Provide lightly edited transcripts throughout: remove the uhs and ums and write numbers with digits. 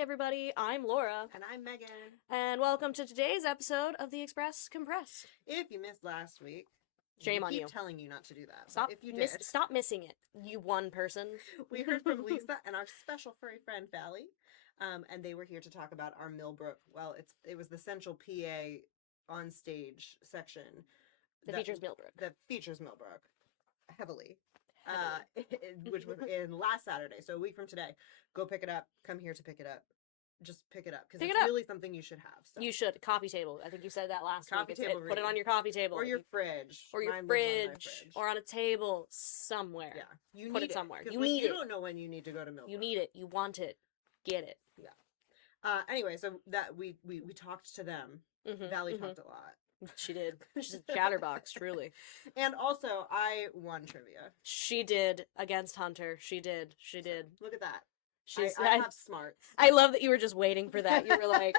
everybody. I'm Laura. And I'm Megan. And welcome to today's episode of The Express Compress. If you missed last week, shame on you. We keep telling you not to do that. Stop, if you did, stop missing it, you one person. We heard from Lisa and our special furry friend, Valley. And they were here to talk about our Millbrook. Well, it was the Central PA on stage section. That features Millbrook. That features Millbrook heavily. Which was in last Saturday, so a week from today. Go pick it up. Come here to pick it up. Just pick it up because it's really something you should have. So. You should. Coffee table. I think you said that last week. Table put it on your coffee table. Or your fridge. Or your fridge. Or on a table somewhere. Yeah. You put need it somewhere. You need it. You don't know when you need to go to Millbrook. You need it. You want it. Get it. Yeah. Anyway, so that we talked to them. Valley talked a lot. She did. She's a chatterbox, truly. And also, I won trivia. She did against Hunter. She did. Look at that. I have smarts. I love that you were just waiting for that. You were like,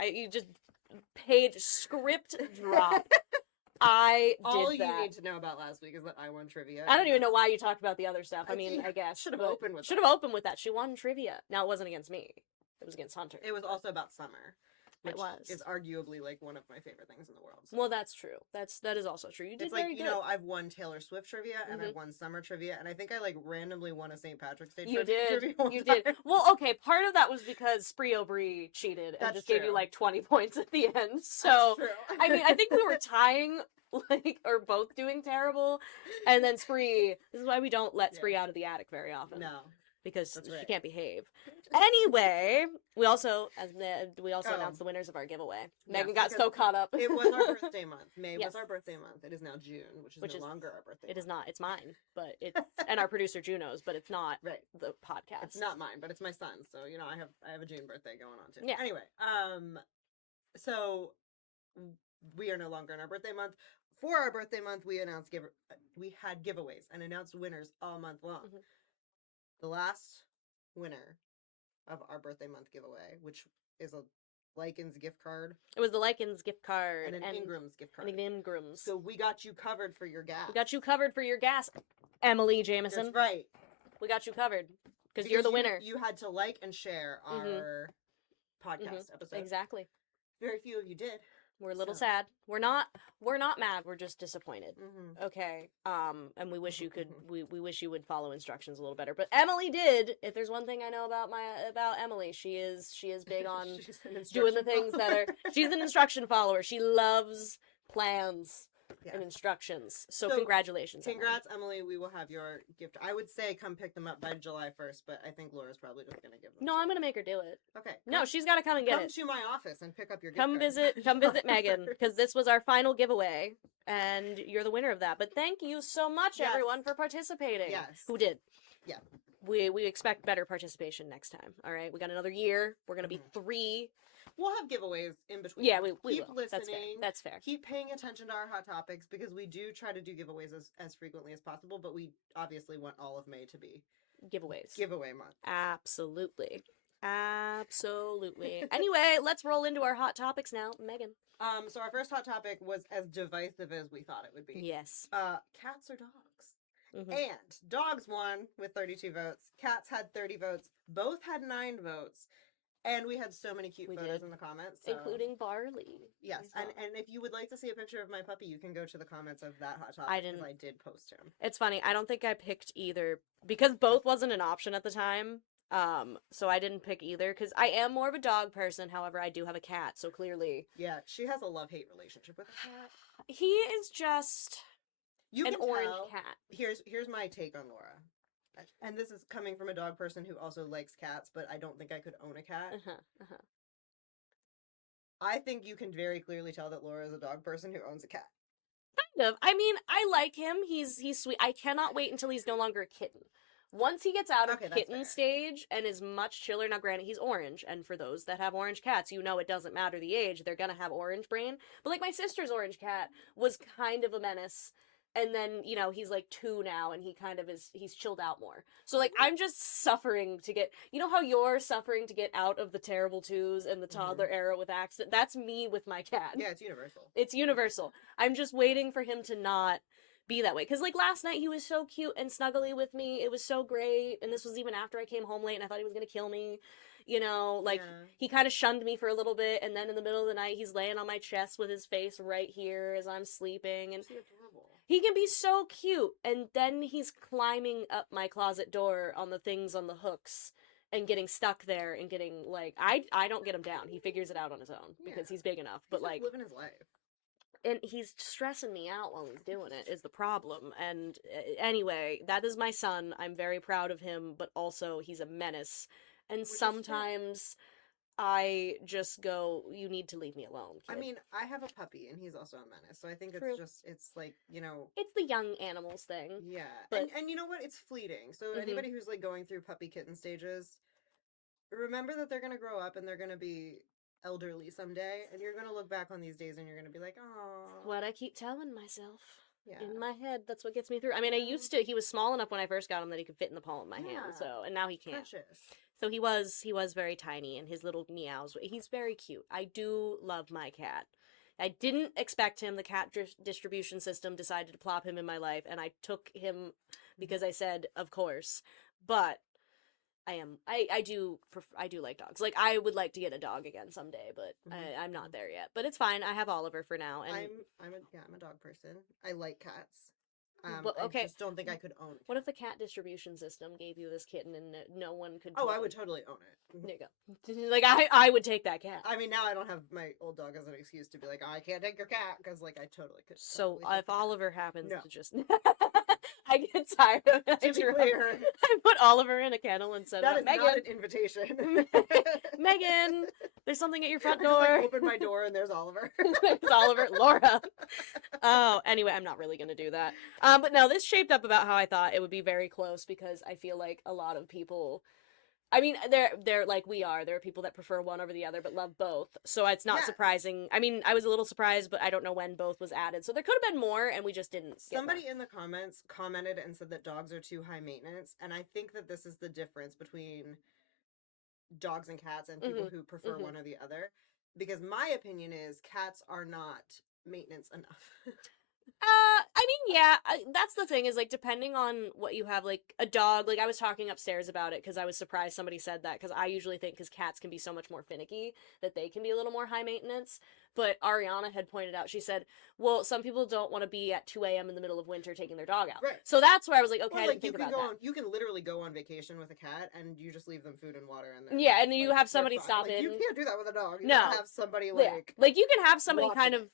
you just paid script drop. All you need to know about last week is that I won trivia. I don't even know why you talked about the other stuff. I mean, I guess should have opened with that. She won trivia. Now it wasn't against me. It was against Hunter. It was also about summer. Which it was. Is arguably like one of my favorite things in the world. So. Well, that's true. That is also true. You did very good. I've won Taylor Swift trivia and I've won summer trivia, and I think I randomly won a St. Patrick's Day trivia. You did. Well, okay, part of that was because Spree O'Bree cheated and just gave you 20 points at the end. So I mean, I think we were tying or both doing terrible, and then Spree. This is why we don't let Spree out of the attic very often. No. Because she can't behave. Anyway, we also announced the winners of our giveaway. Megan got so caught up. It was our birthday month. May was our birthday month. It is now June, which is no longer our birthday. It is not. It's mine, but it's and our producer Juno's, but it's not the podcast. It's not mine, but it's my son's. So I have a June birthday going on too. Yeah. Anyway, so we are no longer in our birthday month. For our birthday month, we had giveaways and announced winners all month long. Mm-hmm. The last winner of our birthday month giveaway, which is a Lycans gift card. It was the Lycans gift card. And an Ingram's gift card. And an Ingram's. So we got you covered for your gas. We got you covered for your gas, Emily Jameson. That's right. We got you covered. Because you're the winner. You had to like and share our podcast episode. Exactly. Very few of you did. We're a little sad. We're not mad. We're just disappointed. Okay. And we wish you could. We wish you would follow instructions a little better. But Emily did. If there's one thing I know about Emily, she is big on doing the things that are. She's an instruction follower. She loves plans and instructions. So congratulations. Congrats, Emily. We will have your gift. I would say come pick them up by July 1st, but I think Laura's probably just going to give them. No, I'm going to make her do it. Okay. No, she's got to come and get it. Come to my office and pick up your gift card. Come visit Megan, because this was our final giveaway, and you're the winner of that. But thank you so much, everyone, for participating. Yes. Who did? Yeah. We expect better participation next time. All right, we got another year. We're gonna be 3. We'll have giveaways in between. Yeah, we keep will. Listening. That's fair. Keep paying attention to our hot topics, because we do try to do giveaways as frequently as possible, but we obviously want all of May to be giveaways. Giveaway month. Absolutely. Anyway, let's roll into our hot topics now, Megan. So our first hot topic was as divisive as we thought it would be. Yes. Cats or dogs? And dogs won with 32 votes. Cats had 30 votes. Both had 9 votes. And we had so many cute photos in the comments. So. Including Barley. Yes. And if you would like to see a picture of my puppy, you can go to the comments of that hot topic. Because I did post him. It's funny. I don't think I picked either. Because both wasn't an option at the time. So I didn't pick either. Because I am more of a dog person. However, I do have a cat. So clearly. Yeah. She has a love-hate relationship with a cat. He is just an orange cat. Here's my take on Laura. And this is coming from a dog person who also likes cats, but I don't think I could own a cat. I think you can very clearly tell that Laura is a dog person who owns a cat. Kind of. I mean, I like him. He's sweet. I cannot wait until he's no longer a kitten. Once he gets out of kitten stage and is much chiller, now granted, he's orange, and for those that have orange cats, it doesn't matter the age, they're gonna have orange brain. But like my sister's orange cat was kind of a menace. And then, he's 2 now, and he's chilled out more. So, I'm just suffering to get, how you're suffering to get out of the terrible 2s and the toddler era with accident? That's me with my cat. Yeah, it's universal. It's universal. I'm just waiting for him to not be that way. Because, last night he was so cute and snuggly with me. It was so great. And this was even after I came home late and I thought he was going to kill me. You know, like, he kind of shunned me for a little bit, and then in the middle of the night, he's laying on my chest with his face right here as I'm sleeping, and he can be so cute, and then he's climbing up my closet door on the things on the hooks, and getting stuck there, and getting, like, I don't get him down. He figures it out on his own, because he's big enough, but, like, living his life. And he's stressing me out while he's doing it, is the problem. And anyway, that is my son. I'm very proud of him, but also he's a menace. And sometimes I just go, you need to leave me alone, kid. I mean, I have a puppy, and he's also a menace, so I think it's like, you know... It's the young animals thing. Yeah. But... And you know what? It's fleeting. So anybody who's, like, going through puppy kitten stages, remember that they're gonna grow up, and they're gonna be elderly someday, and you're gonna look back on these days and you're gonna be like, oh, what I keep telling myself in my head. That's what gets me through. I mean, he was small enough when I first got him that he could fit in the palm of my hand, so, and now he can't. Precious. So he was very tiny, and his little meows, he's very cute. I do love my cat. I didn't expect him. The cat distribution system decided to plop him in my life, and I took him because I said, of course. But I do like dogs. Like, I would like to get a dog again someday, but I'm not there yet. But it's fine. I have Oliver for now. And I'm a dog person. I like cats. But, okay. I just don't think I could own it. What if the cat distribution system gave you this kitten and no one could? Oh, I would totally own it. There you go. Like, I would take that cat. I mean, now I don't have my old dog as an excuse to be like, oh, I can't take your cat, because, like, I totally could. So if Oliver happens to just, I get tired of it. To be clear, I put Oliver in a kennel and said, "That is Megan, not an invitation." Megan, there's something at your front I door. just, like, open my door and there's Oliver. There's Oliver, Laura. Oh, anyway, I'm not really gonna do that. But no, this shaped up about how I thought it would be very close, because I feel like a lot of people, I mean, they're like we are. There are people that prefer one over the other, but love both. So it's not surprising. I mean, I was a little surprised, but I don't know when both was added. So there could have been more, and we just didn't. Somebody in the comments commented and said that dogs are too high maintenance, and I think that this is the difference between dogs and cats and people who prefer one or the other. Because my opinion is cats are not maintenance enough. I mean, yeah, that's the thing, is, like, depending on what you have, like, a dog, like, I was talking upstairs about it, because I was surprised somebody said that, because I usually think, because cats can be so much more finicky, that they can be a little more high maintenance, but Ariana had pointed out, she said, well, some people don't want to be at 2 a.m. in the middle of winter taking their dog out. Right. So that's where I was like, okay, well, I didn't think about that. You can literally go on vacation with a cat, and you just leave them food and water in there. Yeah, and you have somebody stop in. You can't do that with a dog. You no. have somebody, like... Like, you can have somebody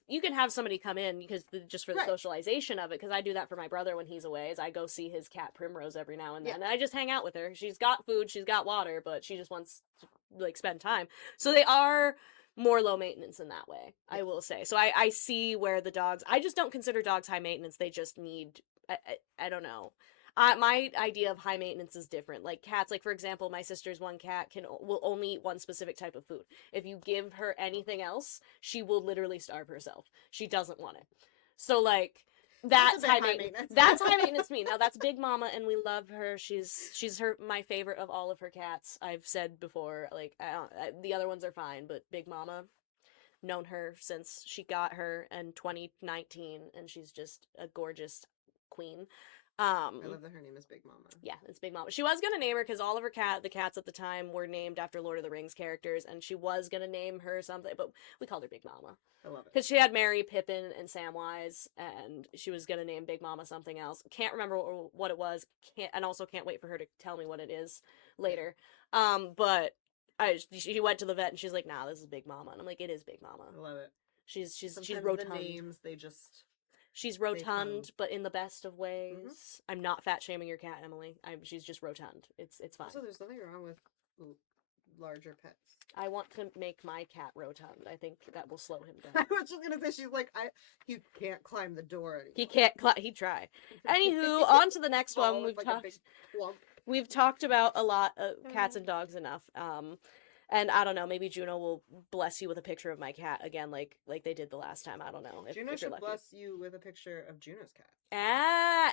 you can have somebody come in, because just for the socialization of it, because I do that for my brother when he's away, is I go see his cat Primrose every now and then, and I just hang out with her. She's got food, she's got water, but she just wants to, like, spend time. So they are more low maintenance in that way, I will say. So I see where the dogs, I just don't consider dogs high maintenance. They just need, I don't know. My idea of high maintenance is different. Like cats, like for example, my sister's one cat will only eat one specific type of food. If you give her anything else, she will literally starve herself. She doesn't want it. So like, that's high maintenance. That's high maintenance to me. Now that's Big Mama, and we love her. She's my favorite of all of her cats. I've said before, like the other ones are fine, but Big Mama, known her since she got her in 2019, and she's just a gorgeous queen. I love that her name is Big Mama. Yeah, it's Big Mama. She was gonna name her, because all of the cats at the time were named after Lord of the Rings characters, and she was gonna name her something, but we called her Big Mama. I love it. Because she had Mary, Pippin, and Samwise, and she was gonna name Big Mama something else. Can't remember what it was. And also can't wait for her to tell me what it is later. But she went to the vet, and she's like, "Nah, this is Big Mama," and I'm like, "It is Big Mama." I love it. She's Sometimes rotund. The names, they just... She's rotund, but in the best of ways. I'm not fat shaming your cat, Emily. She's just rotund. It's fine. Also, there's nothing wrong with larger pets. I want to make my cat rotund. I think that will slow him down. I was just gonna say, she's like, he can't climb the door anymore. He can't. He'd try. Anywho, on to the next one. We've talked about a lot of cats and dogs enough. And I don't know, maybe Juno will bless you with a picture of my cat again, like they did the last time. I don't know. Juno should bless you with a picture of Juno's cat.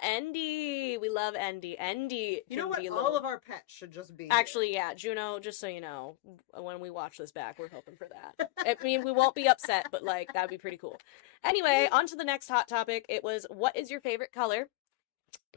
Endy. We love Endy. Endy. You know what? All of our pets should just be. Actually, yeah, Juno. Just so you know, when we watch this back, we're hoping for that. I mean, we won't be upset, but like that'd be pretty cool. Anyway, on to the next hot topic. It was, what is your favorite color?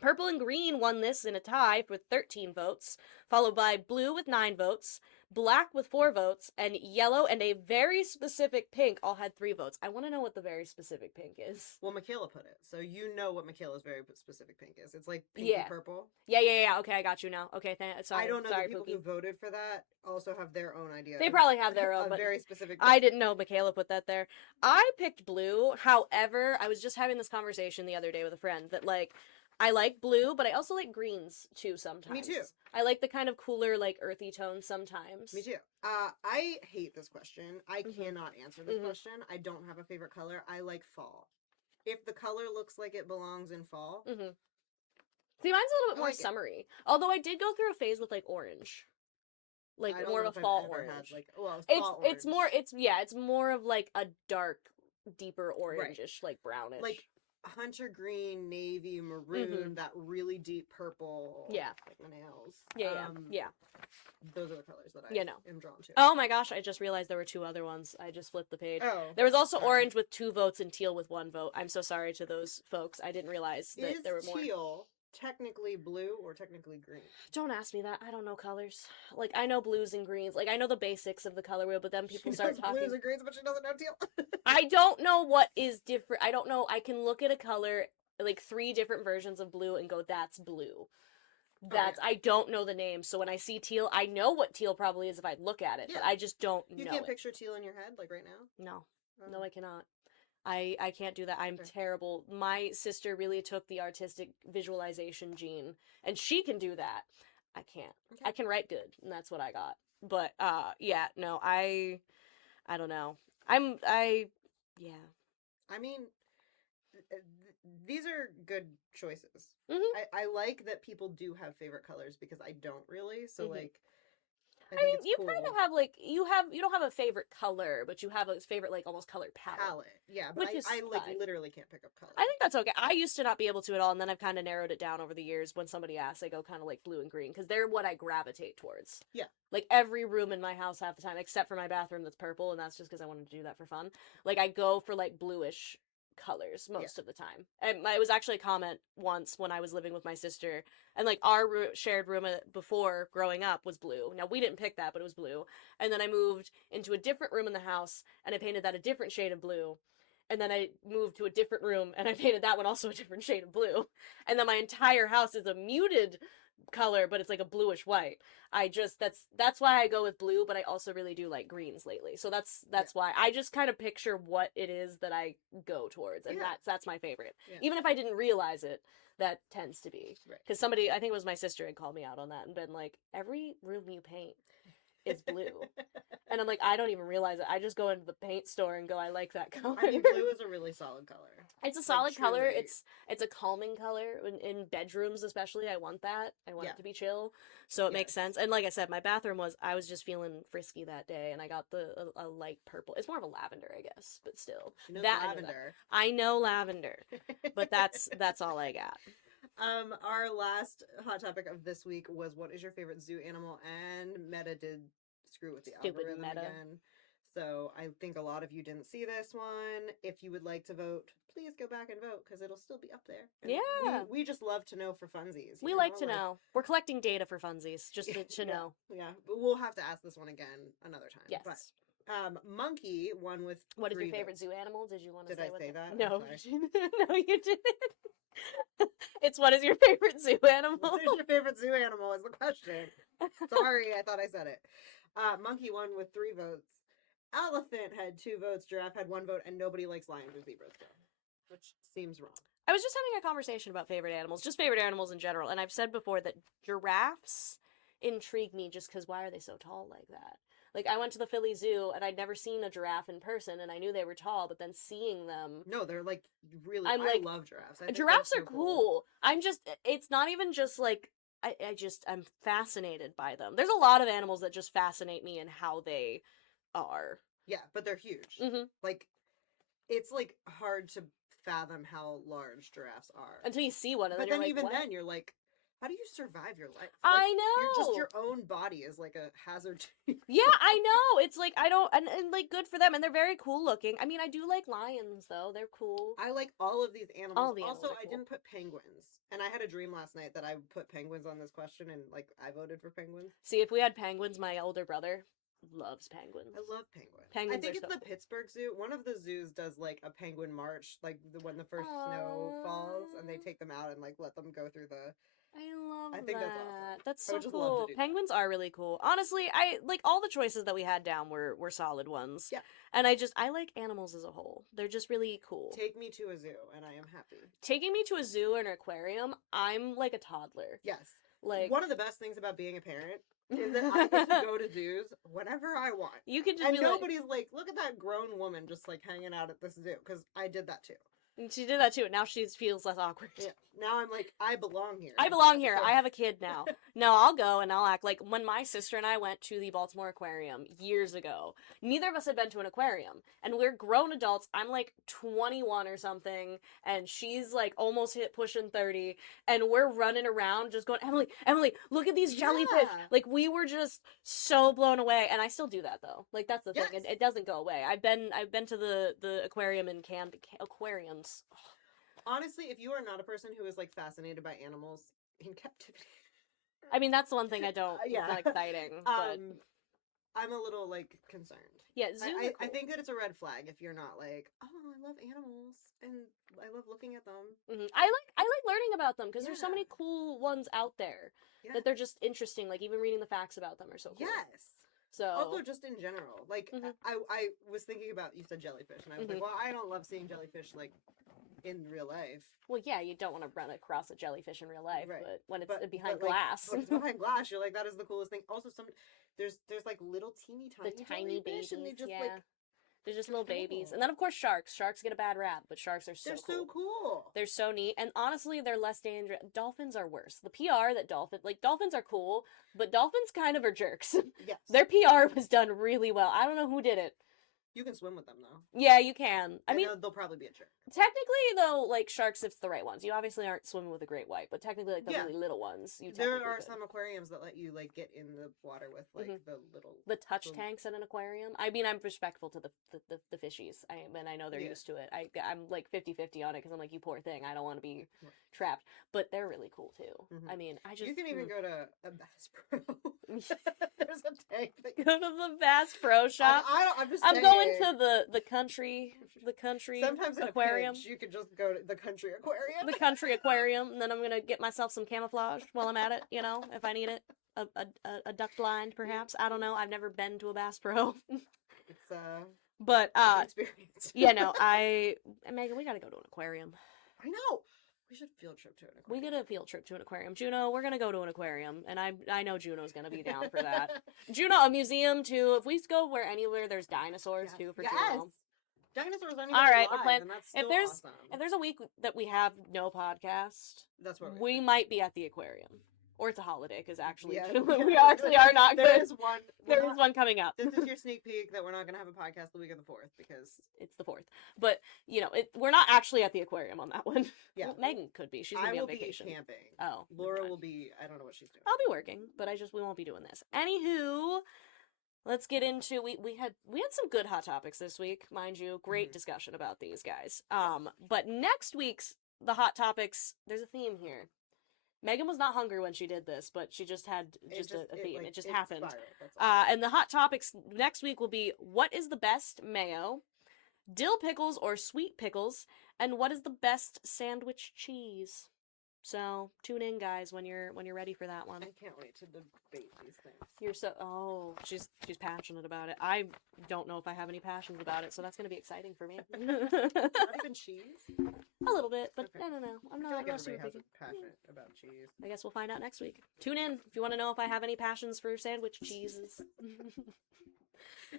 Purple and green won this in a tie with 13 votes, followed by blue with 9 votes, black with 4 votes, and yellow and a very specific pink all had 3 votes. I want to know what the very specific pink is. Well, Michaela put it, so you know what Michaela's very specific pink is. It's like pinky purple. Yeah. Okay, I got you now. Okay, sorry. I don't know. Sorry, the people Pookie. who voted for that also have their own idea. They probably have their own, but very specific. I didn't know Michaela put that there. I picked blue. However, I was just having this conversation the other day with a friend that, like, I like blue, but I also like greens too sometimes. Me too. I like the kind of cooler, like, earthy tones sometimes. Me too. I hate this question. I cannot answer this question. I don't have a favorite color. I like fall. If the color looks like it belongs in fall. See, mine's a little bit more summery. Although I did go through a phase with, like, orange. Like, more of a fall orange. It's more of, like, a dark, deeper orange-ish, like, brownish. Like, hunter green, navy, maroon, that really deep purple. Yeah. Like my nails. Yeah. Those are the colors that I am drawn to. Oh my gosh, I just realized there were 2 other ones. I just flipped the page. Oh. There was also orange with 2 votes and teal with 1 vote. I'm so sorry to those folks. I didn't realize that there were more. Is teal technically blue or technically green? Don't ask me that. I don't know colors. Like, I know blues and greens. Like, I know the basics of the color wheel, but then people start talking. Blues and greens, but she doesn't know teal. I don't know what is different. I don't know. I can look at a color, like 3 different versions of blue, and go, that's blue. I don't know the name. So when I see teal, I know what teal probably is if I look at it, but I just don't know. You can't picture teal in your head, like right now? No. No, I cannot. I can't do that. I'm terrible. My sister really took the artistic visualization gene, and she can do that. I can't. Okay. I can write good, and that's what I got. But yeah, no, I don't know. I mean, these are good choices. I like that people do have favorite colors because I don't really. So like, I mean, you kind of have like you don't have a favorite color, but you have a favorite like almost color palette. Yeah, but I like literally can't pick up color. I think that's okay. I used to not be able to at all, and then I've kind of narrowed it down over the years. When somebody asks, I go kind of like blue and green because they're what I gravitate towards. Yeah, like every room in my house half the time, except for my bathroom that's purple, and that's just because I wanted to do that for fun. Like I go for like bluish colors most of the time. And it was actually a comment once when I was living with my sister, and like our shared room before growing up was blue. Now we didn't pick that, but it was blue. And then I moved into a different room in the house and I painted that a different shade of blue. And then I moved to a different room and I painted that one also a different shade of blue. And then my entire house is a muted color, but it's like a bluish white. That's why I go with blue, but I also really do like greens lately. So that's why I just kind of picture what it is that I go towards, and that's my favorite. Yeah. Even if I didn't realize it, that tends to be. Because somebody, I think it was my sister, had called me out on that and been like, every room you paint is blue. And I'm like, I don't even realize it. I just go into the paint store and go, I like that color. I mean, blue is a really solid color. It's a solid color. It's a calming color. In bedrooms especially, I want that. I want it to be chill. So it makes sense. And like I said, my bathroom I was just feeling frisky that day, and I got a light purple. It's more of a lavender, I guess, but still. Lavender. I know lavender. But that's all I got. Our last hot topic of this week was, what is your favorite zoo animal? And Meta did screw with the algorithm again. So I think a lot of you didn't see this one. If you would like to vote, please go back and vote because it'll still be up there. And we just love to know for funsies. We like to know. We're collecting data for funsies, just to know. Yeah, but we'll have to ask this one again another time. Yes. But monkey won with. What is your favorite zoo animal? Did you want to say? Did I say that? No, no, you didn't. It's what is your favorite zoo animal? What is your favorite zoo animal is the question. Sorry, I thought I said it. Monkey won with 3 votes. Elephant had 2 votes. Giraffe had 1 vote, and nobody likes lions or zebras, which seems wrong. I was just having a conversation about favorite animals, just favorite animals in general, and I've said before that giraffes intrigue me just because why are they so tall like that? Like, I went to the Philly Zoo, and I'd never seen a giraffe in person, and I knew they were tall, but then seeing them... No, they're, like, really... I love giraffes. Giraffes are cool. It's not even just, like... I'm fascinated by them. There's a lot of animals that just fascinate me in how they are. Yeah, but they're huge. Mm-hmm. Like, it's, like, hard to fathom how large giraffes are. Until you see one, and then then you're like, what? Then you're like... How do you survive your life? Like, I know. your own body is like a hazard to you. Yeah, I know. It's like, I don't, and like, good for them, and they're very cool looking. I mean, I do like lions, though. They're cool. I like all of these animals. All the animals also, are I cool. didn't put penguins. And I had a dream last night that I put penguins on this question, and, like, I voted for penguins. See, if we had penguins, my older brother loves penguins. I love penguins. Penguins I think are it's so the cool. Pittsburgh Zoo. One of the zoos does, like, a penguin march, like, when the first snow falls, and they take them out and, like, let them go through the... I love I think that. that's awesome. That's I so would just love cool. to do Penguins are really cool. Honestly, I like all the choices that we had down were solid ones. Yeah. And I like animals as a whole. They're just really cool. Take me to a zoo, and I am happy. Taking me to a zoo or an aquarium, I'm like a toddler. Yes. Like, one of the best things about being a parent is that I get to go to zoos whenever I want. You can just and be nobody's like, look at that grown woman just like hanging out at this zoo, because I did that too. And she did that too. Now she feels less awkward. Yeah. Now I'm like, I belong here. I belong here. I have a kid now. No, I'll go and I'll act like when my sister and I went to the Baltimore Aquarium years ago. Neither of us had been to an aquarium, and we're grown adults. I'm like 21 or something, and she's like almost pushing 30, and we're running around just going, Emily, look at these jellyfish. Yeah. Like, we were just so blown away, and I still do that though. Like, that's the Yes. thing. It doesn't go away. I've been to the aquarium in aquariums. Honestly, if you are not a person who is like fascinated by animals in captivity, I mean, that's the one thing I don't. Yeah. It's not exciting. But I'm a little like concerned. yeah, zoos are cool. I think that it's a red flag if you're not like, oh, I love animals and I love looking at them. Mm-hmm. I like learning about them because there's so Yeah. many cool ones out there Yeah. that they're just interesting. Like, even reading the facts about them are so cool. Yes. So Also, just in general, like Mhm. I was thinking about, you said jellyfish, and I was Mhm. like, well, I don't love seeing jellyfish like in real life. well, yeah, you don't want to run across a jellyfish in real life, Right. but when it's But behind like, glass, when it's behind glass, you're like, that is the coolest thing. Also, there's like little teeny the tiny tiny jellyfish, babies, and they just yeah. like They're just little babies. cool. And then, of course, sharks. Sharks get a bad rap, but sharks are they're so so cool. They're so neat, and honestly, they're less dangerous. Dolphins are worse. The PR that dolphins are cool, but dolphins kind of are jerks. Yes. Their PR was done really well. I don't know who did it. You can swim with them though. Yeah, you can. I mean, they'll probably be a jerk. technically, though, like sharks, if it's the right ones. You obviously aren't swimming with a great white, but technically, like the Yeah. really little ones, you There technically are could. some aquariums that let you like get in the water with like the little The touch little- tanks at an aquarium. I mean, I'm respectful to the fishies. I know they're Yeah. used to it. I'm like 50-50 on it because I'm like, you poor thing. I don't want to be Right. trapped. But they're really cool too. Mhm. I mean, I just You can even go to a Bass Pro. There's a tank. That go to the Bass Pro Shop. I'm just I'm saying. going to the country Sometimes in aquarium. a pinch, you could just go to the country aquarium. The country aquarium, and then I'm gonna get myself some camouflage while I'm at it. You know, if I need it, a duck blind, perhaps. I don't know. I've never been to a Bass Pro, It's but it's an experience. yeah, no, Megan, we gotta go to an aquarium. I know. We should field trip to an We aquarium. get a field trip to an aquarium. Juno, we're gonna go to an aquarium, and I know Juno's gonna be down for that. Juno, a museum too. If we go anywhere there's dinosaurs Yes. too for Yes. Juno. Dinosaurs aren't even All right, we're alive, playing- and that's If still there's awesome. if there's a week that we have no podcast, That's what we might be at the aquarium, or it's a holiday because actually Yeah. we actually are not There good. is one. There is one coming up. This is your sneak peek that we're not going to have a podcast the week of the 4th because It's the 4th, but we're not actually at the aquarium on that one. Yeah. Well, Megan could be. She's gonna I be will on vacation. be camping. Oh, Laura never mind. will be. I don't know what she's doing. I'll be working, but we won't be doing this. Anywho, let's get into we had some good hot topics this week, mind you. Great Mhm. discussion about these guys. But next week's the hot topics, there's a theme here. Megan was not hungry when she did this, but she just had a theme. It just happened. Spiraled, that's all. And the hot topics next week will be what is the best mayo, dill pickles or sweet pickles, and what is the best sandwich cheese. So tune in, guys, when you're ready for that one. I can't wait to debate these things. She's passionate about it. I don't know if I have any passions about it, so that's gonna be exciting for me. Not even cheese. A little bit, but Okay. I don't know. I'm I feel not like real everybody super has picky. a passion about cheese. I guess we'll find out next week. Tune in if you want to know if I have any passions for sandwich cheeses.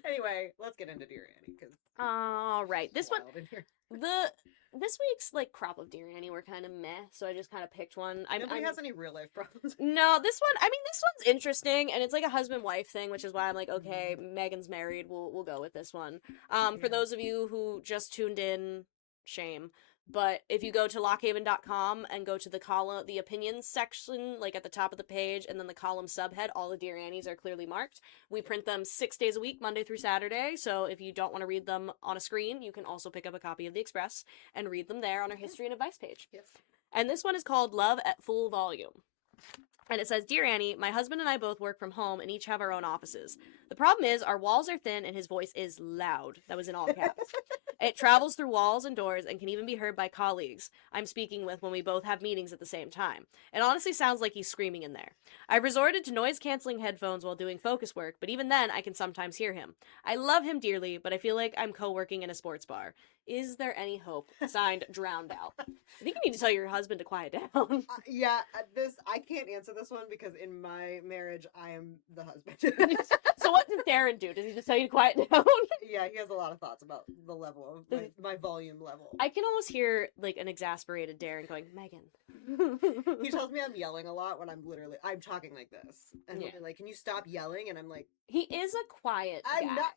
Anyway, let's get into Dear Annie because All right, this one, in here. this week's like crop of Dear Annie were kind of meh, so I just kind of picked one. Nobody has any real life problems. No, this one's interesting, and it's like a husband-wife thing, which is why I'm like, okay, Megan's married, we'll go with this one. For Yeah. those of you who just tuned in, shame. But if you go to lockhaven.com and go to the column, the opinions section, like at the top of the page, and then the column subhead, all the Dear Annies are clearly marked. We print them 6 days a week, Monday through Saturday. So if you don't want to read them on a screen, you can also pick up a copy of the Express and read them there on our history and advice page. Yes. And this one is called Love at Full Volume. And it says, Dear Annie, my husband and I both work from home and each have our own offices. The problem is our walls are thin and his voice is loud. That was in all caps. It travels through walls and doors and can even be heard by colleagues I'm speaking with when we both have meetings at the same time. It honestly sounds like he's screaming in there. I've resorted to noise-canceling headphones while doing focus work, but even then I can sometimes hear him. I love him dearly, but I feel like I'm co-working in a sports bar. Is there any hope? Signed, Drowned Out. I think you need to tell your husband to quiet down. Yeah, I can't answer this one because in my marriage, I am the husband. So what does Darren do? Does he just tell you to quiet down? Yeah, he has a lot of thoughts about the level of my volume level. I can almost hear like an exasperated Darren going, Megan. He tells me I'm yelling a lot when I'm talking like this. And he'll be like, can you stop yelling? And I'm like... He is a quiet guy. I'm not...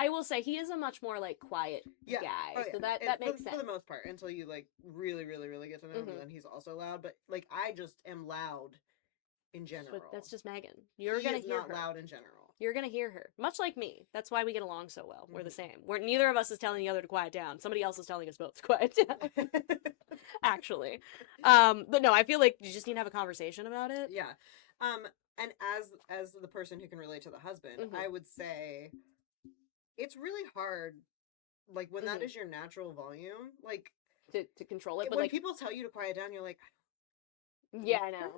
I will say he is a much more like quiet guy, so that makes sense for the most part. Until you like really, really, really get to know him, and then he's also loud. But like I just am loud in general. That's just Megan. You're gonna hear not her. Loud in general. You're gonna hear her, much like me. That's why we get along so well. We're the same. Neither of us is telling the other to quiet down. Somebody else is telling us both to quiet down. Actually, but no, I feel like you just need to have a conversation about it. Yeah, and as the person who can relate to the husband, I would say. It's really hard, like, when that is your natural volume, like... To control it, but when like... people tell you to quiet down, you're like... Yeah, I know.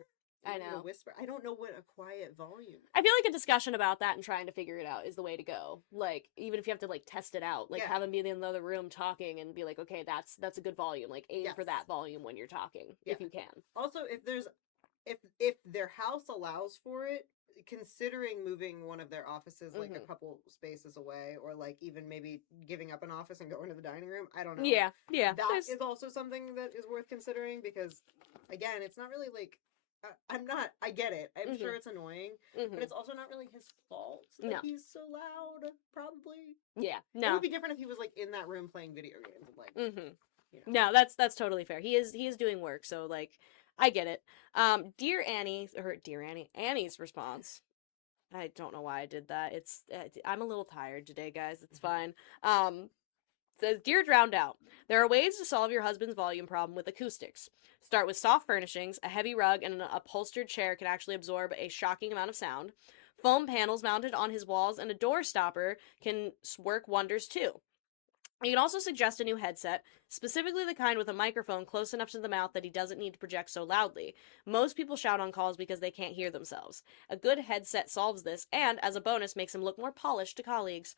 I know. Whisper. I don't know what a quiet volume is. I feel like a discussion about that and trying to figure it out is the way to go. Like, even if you have to, like, test it out. Like, have them be in the other room talking and be like, okay, that's a good volume. Like, aim for that volume when you're talking, if you can. Also, if their house allows for it, considering moving one of their offices like a couple spaces away, or like even maybe giving up an office and going to the dining room, I don't know. Yeah. That is also something that is worth considering because, again, it's not really like I get it. I'm sure it's annoying, but it's also not really his fault that he's so loud. Probably. Yeah. No. It would be different if he was like in that room playing video games and like. No, that's totally fair. He is doing work, so like. I get it. Dear Annie, Annie's response. I don't know why I did that. It's I'm a little tired today, guys. It's fine. Says, Dear Drowned Out, there are ways to solve your husband's volume problem with acoustics. Start with soft furnishings. A heavy rug and an upholstered chair can actually absorb a shocking amount of sound. Foam panels mounted on his walls and a door stopper can work wonders too. You can also suggest a new headset, specifically the kind with a microphone close enough to the mouth that he doesn't need to project so loudly. Most people shout on calls because they can't hear themselves. A good headset solves this, and, as a bonus, makes him look more polished to colleagues.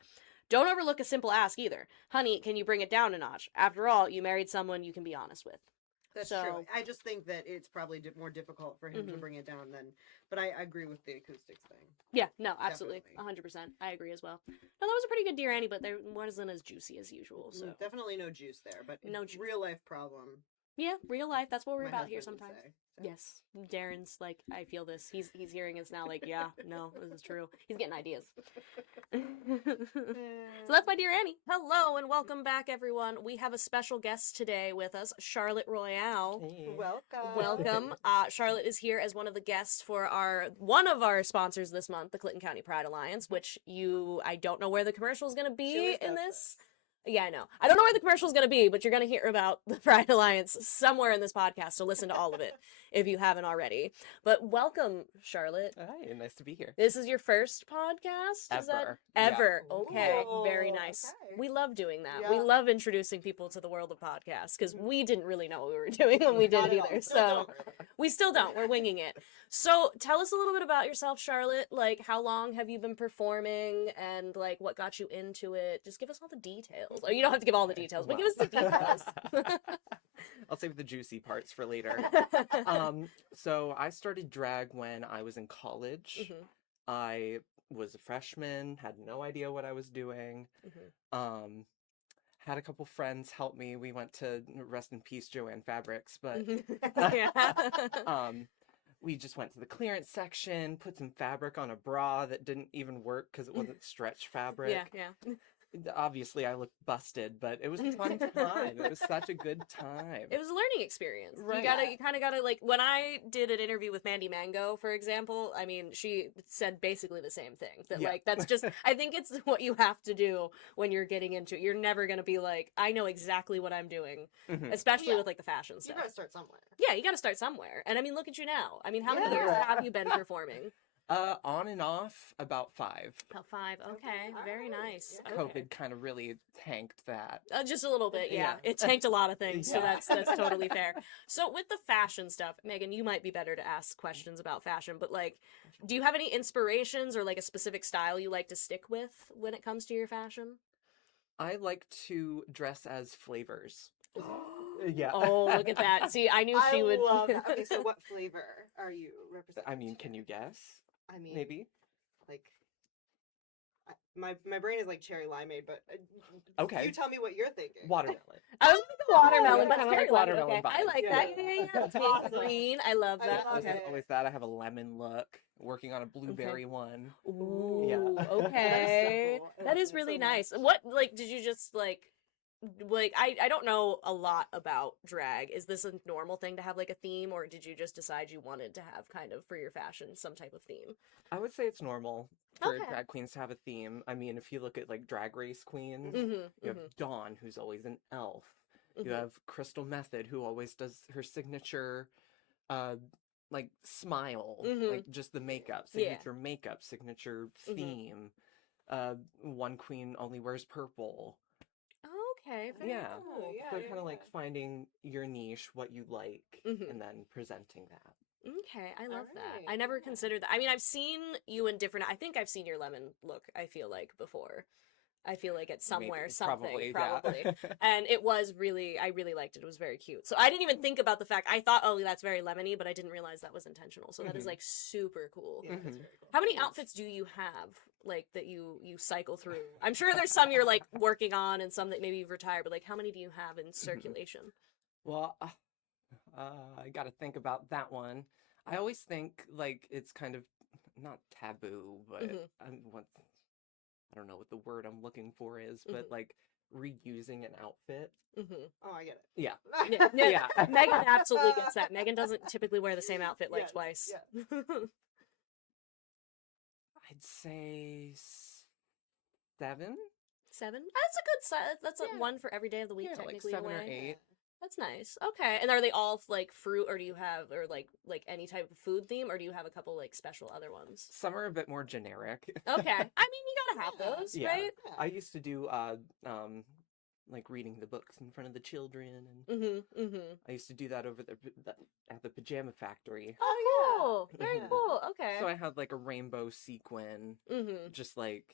Don't overlook a simple ask either. Honey, can you bring it down a notch? After all, you married someone you can be honest with. That's true. I just think that it's probably more difficult for him to bring it down than... But I agree with the acoustics thing. Yeah, no, absolutely. 100%. I agree as well. No, that was a pretty good Dear Annie, but there wasn't as juicy as usual. So definitely no juice there, but no juice. Real life problem. Yeah, real life. That's what we're about here sometimes. Say, so. Yes. Darren's like, I feel this. He's hearing us now like, yeah, no, this is true. He's getting ideas. So that's my Dear Annie. Hello and welcome back, everyone. We have a special guest today with us, Charlotte Royale. Hey. Welcome. Charlotte is here as one of the guests for one of our sponsors this month, the Clinton County Pride Alliance, which I don't know where the commercial is going to be in this. Yeah, I know. I don't know where the commercial is going to be, but you're going to hear about the Pride Alliance somewhere in this podcast, so listen to all of it if you haven't already. But welcome, Charlotte. Hi, nice to be here. This is your first podcast? Ever. Yeah. Okay, Ooh, very nice. Okay. We love doing that. Yeah. We love introducing people to the world of podcasts because we didn't really know what we were doing when we did it either. So we still don't. We're winging it. So tell us a little bit about yourself, Charlotte. Like, how long have you been performing and, like, what got you into it? Just give us all the details. Or you don't have to give all the details, but give us the details. I'll save the juicy parts for later. So I started drag when I was in college. I was a freshman, had no idea what I was doing. Had a couple friends help me. We went to, rest in peace, Joanne Fabrics, but we just went to the clearance section, put some fabric on a bra that didn't even work because it wasn't stretch fabric. Yeah. Obviously, I looked busted, but it was a fun time. It was such a good time. It was a learning experience. Right. You kind of gotta, like, when I did an interview with Mandy Mango, for example, I mean, she said basically the same thing. That, like, that's just, I think it's what you have to do when you're getting into it. You're never gonna be like, I know exactly what I'm doing, especially with, like, the fashion stuff. You gotta start somewhere. Yeah, you gotta start somewhere. And I mean, look at you now. I mean, how many years have you been performing? On and off, about 5. About 5. Okay, very nice. Yeah. Okay. COVID kind of really tanked that. Just a little bit, yeah. It tanked a lot of things, so that's totally fair. So with the fashion stuff, Megan, you might be better to ask questions about fashion, but like, do you have any inspirations or like a specific style you like to stick with when it comes to your fashion? I like to dress as flavors. Yeah. Oh, look at that. See, I knew she would. Love that. Okay, so what flavor are you representing? I mean, can you guess? I mean, Maybe. like, my brain is like cherry limeade, but Okay. you tell me what you're thinking. Watermelon. I was thinking watermelon, but Kinda cherry like lemon, watermelon okay. I vibe. like Yeah. that. Yeah. That's Pink, awesome. green. I love I that. love Always, it. always that. I have a lemon look. Working on a blueberry one. Ooh, Yeah. okay. That That is is so really cool. nice. What, like, did you just, like, I don't know a lot about drag. Is this a normal thing to have, like, a theme, or did you just decide you wanted to have, kind of, for your fashion, some type of theme? I would say it's normal for Okay. drag queens to have a theme. I mean, if you look at like Drag Race queens, Mm-hmm, you have Dawn, who's always an elf. You have Crystal Method, who always does her signature, like smile, like just the makeup, signature makeup, signature theme. One queen only wears purple. Okay, very Yeah. cool. Yeah, So yeah, kind of like yeah. finding your niche, what you like, and then presenting that. Okay, I love that. Alright, I never yeah. considered that. I mean, I've seen you in different. I think I've seen your lemon look. I feel like before. I feel like it's somewhere, Maybe, something, probably. Yeah. And it was really, I really liked it. It was very cute. So I didn't even think about the fact. I thought, oh, that's very lemony, but I didn't realize that was intentional. So that is like super cool. Yeah, that's very cool. How many outfits do you have, like, that you cycle through? I'm sure there's some you're like working on and some that maybe you've retired, but like, how many do you have in circulation? Well, I got to think about that one. I always think like it's kind of not taboo, but I don't know what the word I'm looking for is, but like reusing an outfit. Oh, I get it. Yeah. Yeah. Megan absolutely gets that. Megan doesn't typically wear the same outfit like Yes, twice. yeah. I'd say 7. 7? That's a good size. That's Yeah. one for every day of the week, Yeah, like technically. 7 or away. 8. That's nice. Okay. And are they all like fruit, or do you have, or like any type of food theme, or do you have a couple like special other ones? Some are a bit more generic. Okay. I mean, you gotta have those, Yeah. right? I used to do like reading the books in front of the children, and I used to do that over at the pajama factory. Oh, cool. Very Yeah. cool. Okay. So I had like a rainbow sequin, just like,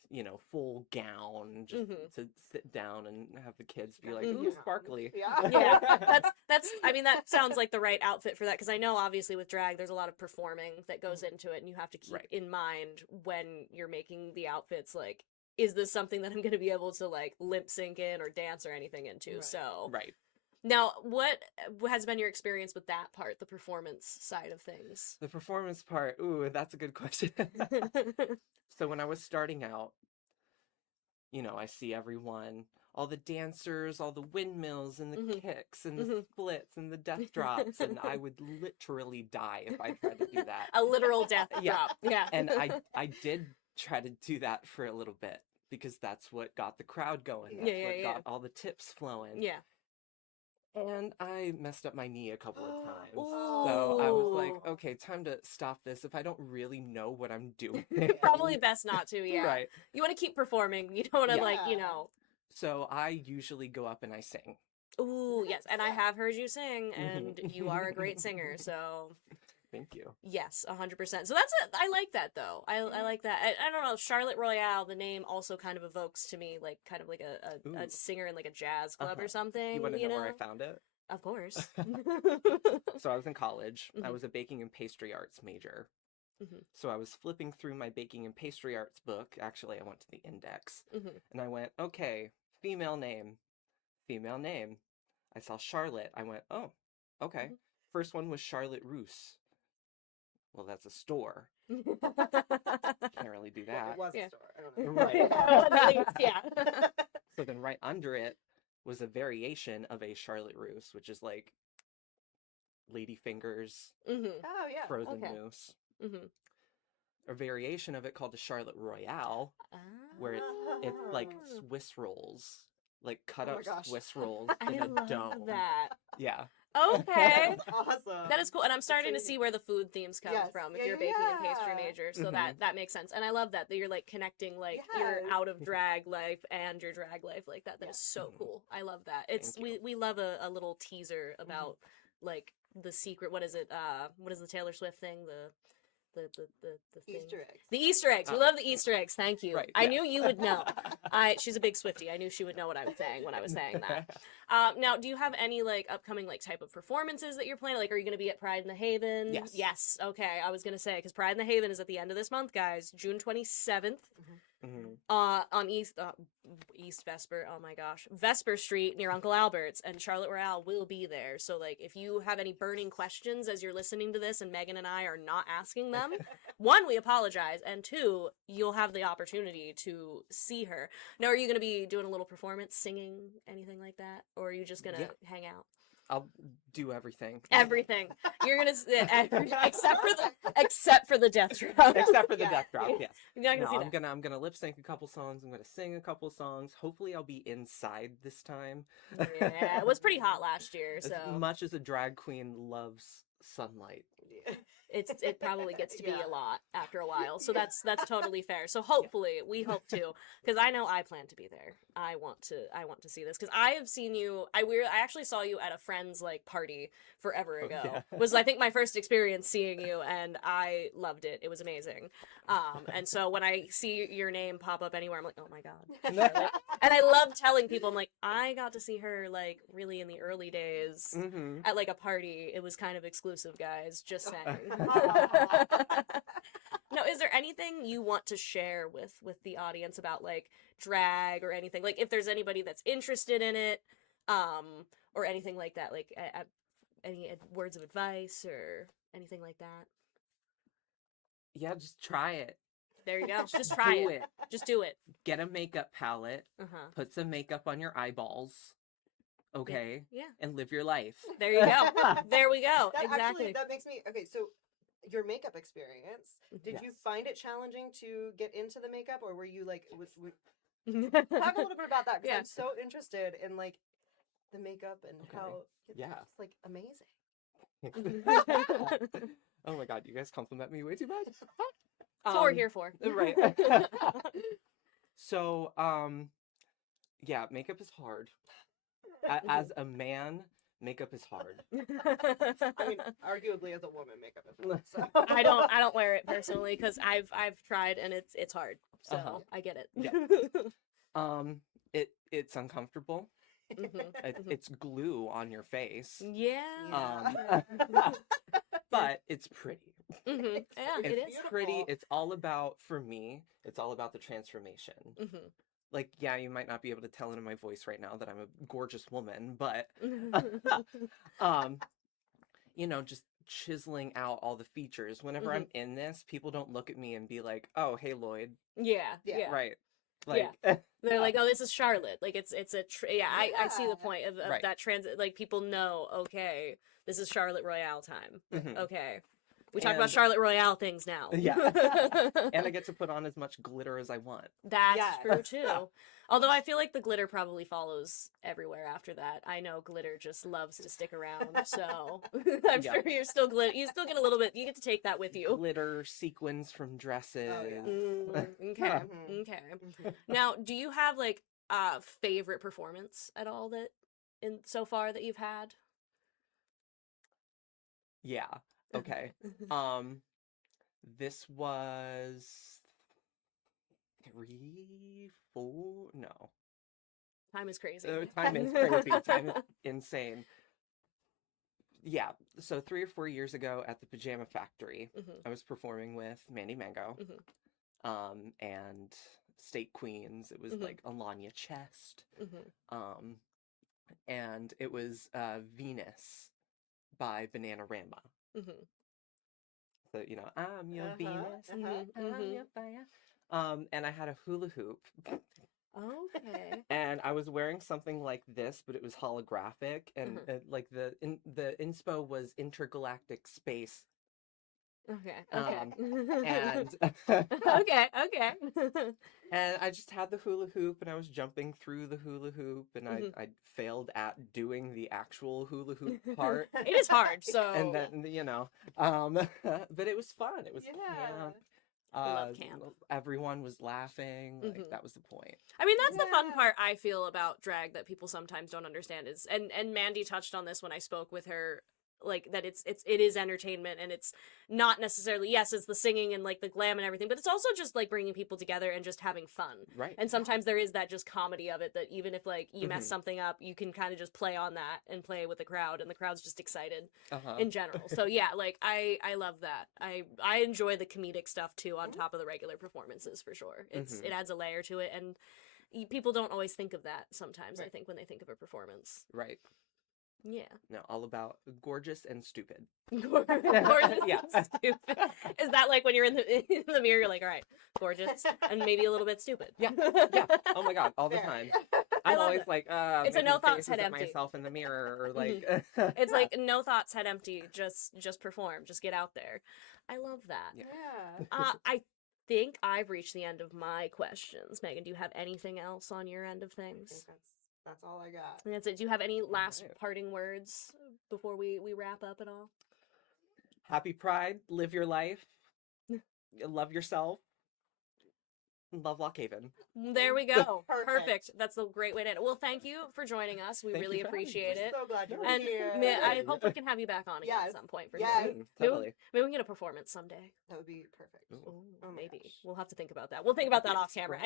full gown, just to sit down and have the kids be like, ooh, sparkly. Yeah. Yeah, that's. I mean, that sounds like the right outfit for that, because I know obviously with drag, there's a lot of performing that goes into it, and you have to keep in mind when you're making the outfits, like, is this something that I'm going to be able to like lip sync in or dance or anything into? Right. So Right. Now, what has been your experience with that part, the performance side of things? The performance part, ooh, that's a good question. So when I was starting out, I see everyone, all the dancers, all the windmills and the kicks and the splits and the death drops, and I would literally die if I tried to do that. A literal death drop. Yeah. And I did try to do that for a little bit, because that's what got the crowd going. That's what got all the tips flowing. Yeah. And I messed up my knee a couple of times. Ooh. So I was like, okay, time to stop this if I don't really know what I'm doing. Probably best not to, yeah. Right. You want to keep performing. You don't want to, So I usually go up and I sing. Ooh, yes. And I have heard you sing, and you are a great singer, so... Thank you. Yes, 100%. So that's it. I like that, though. I like that. I don't know. Charlotte Royale, the name also kind of evokes to me like kind of like a singer in like a jazz club or something. You want to know where I found it? Of course. So I was in college. I was a baking and pastry arts major. So I was flipping through my baking and pastry arts book. Actually, I went to the index. And I went, okay, female name. Female name. I saw Charlotte. I went, oh, okay. First one was Charlotte Roos. Well, that's a store. Can't really do that. It was a store. I don't know. Right. At least, yeah. right under it was a variation of a Charlotte Russe, which is like ladyfingers, Oh yeah. frozen Okay. mousse. Mm-hmm. A variation of it called the Charlotte Royale, where it's like Swiss rolls, like cut Oh my up gosh. Swiss rolls I in a love dome. that. Yeah. Okay. That's awesome. That is cool, and I'm starting to really see where the food themes come Yes. from if Yeah, you're a yeah, baking and pastry yeah. major. So Mhm. that makes sense, and I love that you're like connecting like your Yes. out of drag life and your drag life like that. That Yeah. is so Mhm. cool. I love that. It's Thank you. we love a little teaser about like the secret. What is it? What is the Taylor Swift thing? The thing. Easter eggs. The Easter eggs. We Oh. love the Easter eggs. Thank you. Right, I yeah. knew you would know. She's a big Swiftie. I knew she would know what I was saying when I was saying that. Now, do you have any like upcoming like type of performances that you're planning? Like, are you going to be at Pride in the Haven? Yes. Yes. Okay. I was going to say because Pride in the Haven is at the end of this month, guys. June 27th. Mhm. On East Vesper, oh my gosh, Vesper Street near Uncle Albert's, and Charlotte Royale will be there. So like, if you have any burning questions as you're listening to this, and Megan and I are not asking them, one, we apologize, and two, you'll have the opportunity to see her. Now, are you going to be doing a little performance, singing, anything like that, or are you just gonna hang out? I'll do everything. Everything. You're gonna except for the death drop. Except for the Yeah. death drop, yes. You're not gonna No, see that. I'm gonna lip sync a couple songs. I'm gonna sing a couple songs. Hopefully, I'll be inside this time. Yeah, it was pretty hot last year, As so much as a drag queen loves sunlight. it probably gets to be Yeah. a lot after a while. So that's totally fair. So hopefully we hope to, because I know I plan to be there. I want to see this because I have seen you. I actually saw you at a friend's like party forever ago. yeah. Was I think my first experience seeing you, and I loved it. It was amazing. And so when I see your name pop up anywhere, I'm like, oh my god. Charlotte. And I love telling people, I'm like, I got to see her like really in the early days Mm-hmm. at like a party. It was kind of exclusive, guys. Just saying. Now, is there anything you want to share with the audience about like drag or anything? Like if there's anybody that's interested in it, or anything like that, like any words of advice or anything like that? Yeah, just try it. There you go. Just try Do it. Just do it. Get a makeup palette. Uh-huh. Put some makeup on your eyeballs. Okay. Yeah. And live your life. There you go. There we go. That Exactly. actually, that makes me okay. So, your makeup experience. Did you Yes. find it challenging to get into the makeup, or were you like, talk a little bit about that? Because Yeah. I'm so interested in like the makeup and Okay. how it's Yeah. just like amazing. Oh my god, you guys compliment me way too much. That's what we're here for. Right. So, yeah, makeup is hard. As a man, makeup is hard. I mean, arguably as a woman, makeup is hard, so. I don't wear it personally because I've tried and it's hard. So Uh-huh. I get it. Yeah. It's uncomfortable. Mhm. It's glue on your face. Yeah. But it's pretty. Mhm. Yeah, it It's is. pretty. Beautiful. It's all about, for me, it's all about the transformation. Mhm. Like, yeah, you might not be able to tell it in my voice right now that I'm a gorgeous woman, but just chiseling out all the features. Whenever I'm in this, people don't look at me and be like, "Oh, hey, Lloyd." Yeah. Yeah. Yeah. Right. Like, They're like, oh, this is Charlotte. Like it's a I see the Yeah. point of Right. that transit. Like people know, okay, this is Charlotte Royale time. Mhm. Okay, we talk about And- Charlotte Royale things now. Yeah. And I get to put on as much glitter as I want. That's Yes. true too. Although I feel like the glitter probably follows everywhere after that. I know glitter just loves to stick around, so I'm Yeah. sure you're still glitter. You still get a little bit. You get to take that with you. Glitter sequins from dresses. Okay. Mhm. Okay. Now, do you have like a favorite performance at all that in so far that you've had? Yeah. Okay. This was 3, 4. No. Time is crazy. Time is crazy. Time is insane. Yeah. So 3 or 4 years ago at the Pajama Factory, Mhm. I was performing with Mandy Mango, and State Queens. It was Mhm. like Alanya Chest, Mhm. and it was Venus by Bananarama. Mhm. So I'm your Venus, uh-huh. I'm your fire. And I had a hula hoop, Okay. and I was wearing something like this, but it was holographic, and like the inspo was intergalactic space. Okay. And Okay. and I just had the hula hoop, and I was jumping through the hula hoop, and I failed at doing the actual hula hoop part. It is hard, so. And then but it was fun. It was camp. We love camp. Everyone was laughing. Like that was the point. I mean, that's the fun part I feel about drag that people sometimes don't understand is, and Mandy touched on this when I spoke with her, like that it is entertainment, and it's not necessarily, yes, it's the singing and like the glam and everything, but it's also just like bringing people together and just having fun. Right. And sometimes there is that just comedy of it, that even if like you mess something up, you can kind of just play on that and play with the crowd, and the crowd's just excited in general. So yeah, like I love that. I enjoy the comedic stuff too on top of the regular performances for sure. It adds a layer to it, and people don't always think of that sometimes. I think when they think of a performance. Right. Yeah. No, all about gorgeous and stupid. Gorgeous Yeah. and stupid. Is that like when you're in the mirror, you're like, all right, gorgeous and maybe a little bit stupid? Yeah. Oh my god, all the time. I I'm love always that. like, It's a no making thoughts, faces head at empty. myself in the mirror, or like. It's like no thoughts, head empty. Just perform. Just get out there. I love that. Yeah. I think I've reached the end of my questions. Megan, do you have anything else on your end of I things? think that's all I got. And that's it. Do you have any last Alright. parting words before we wrap up at all? Happy Pride. Live your life. Love yourself. Love Lockhaven. There we go. Perfect. That's a great way to end it. Well, thank you for joining us. We Thank really you for having me. appreciate it. So glad you're And here. I hope we can have you back on again at Yes. some point for Yes. sure. Totally. Maybe we can get a performance someday. That would be perfect. Ooh. Oh my Maybe. gosh. We'll have to think about that. We'll think about that off camera.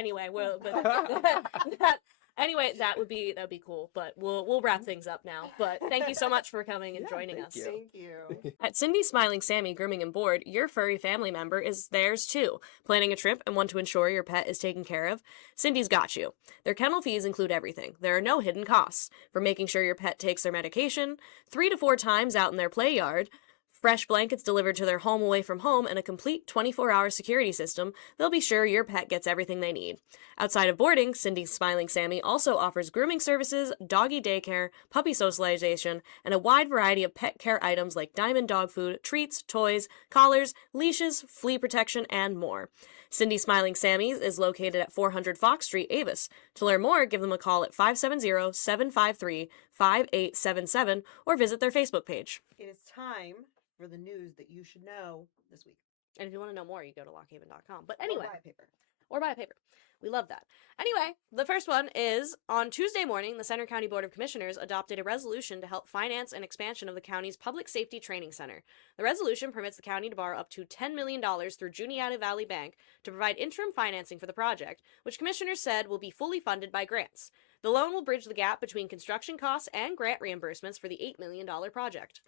Anyway, that would be cool. But we'll wrap things up now. But thank you so much for coming and Yeah, joining thank us. you. Thank you. At Cindy Smiling Sammy Grooming and Board, your furry family member is theirs too. Planning a trip and want to ensure your pet is taken care of? Cindy's got you. Their kennel fees include everything. There are no hidden costs. From making sure your pet takes their medication, 3 to 4 times out in their play yard, fresh blankets delivered to their home away from home, and a complete 24-hour security system, they'll be sure your pet gets everything they need. Outside of boarding, Cindy Smiling Sammy also offers grooming services, doggy daycare, puppy socialization, and a wide variety of pet care items like diamond dog food, treats, toys, collars, leashes, flea protection, and more. Cindy Smiling Sammy's is located at 400 Fox Street, Avis. To learn more, give them a call at 570-753-5877 or visit their Facebook page. It is time for the news that you should know this week. And if you want to know more, you go to lockhaven.com. But anyway, Or buy a paper. or buy a paper. We love that. Anyway, the first one is, on Tuesday morning, the Center County Board of Commissioners adopted a resolution to help finance an expansion of the county's Public Safety Training Center. The resolution permits the county to borrow up to $10 million through Juniata Valley Bank to provide interim financing for the project, which commissioners said will be fully funded by grants. The loan will bridge the gap between construction costs and grant reimbursements for the $8 million project.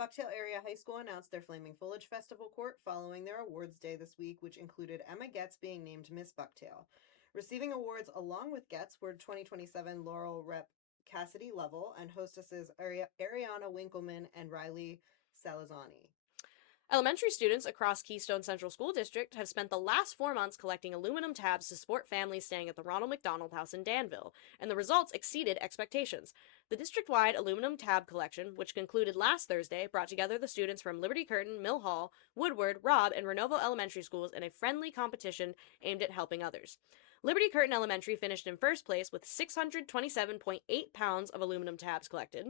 Bucktail Area High School announced their Flaming Foliage Festival court following their awards day this week, which included Emma Getz being named Miss Bucktail. Receiving awards along with Getz were 2027 Laurel Rep Cassidy Lovell and hostesses Ariana Winkleman and Riley Salazani. Elementary students across Keystone Central School District have spent the last 4 months collecting aluminum tabs to support families staying at the Ronald McDonald House in Danville, and the results exceeded expectations. The district-wide aluminum tab collection, which concluded last Thursday, brought together the students from Liberty Curtin, Mill Hall, Woodward, Robb, and Renovo Elementary Schools in a friendly competition aimed at helping others. Liberty Curtin Elementary finished in first place with 627.8 pounds of aluminum tabs collected.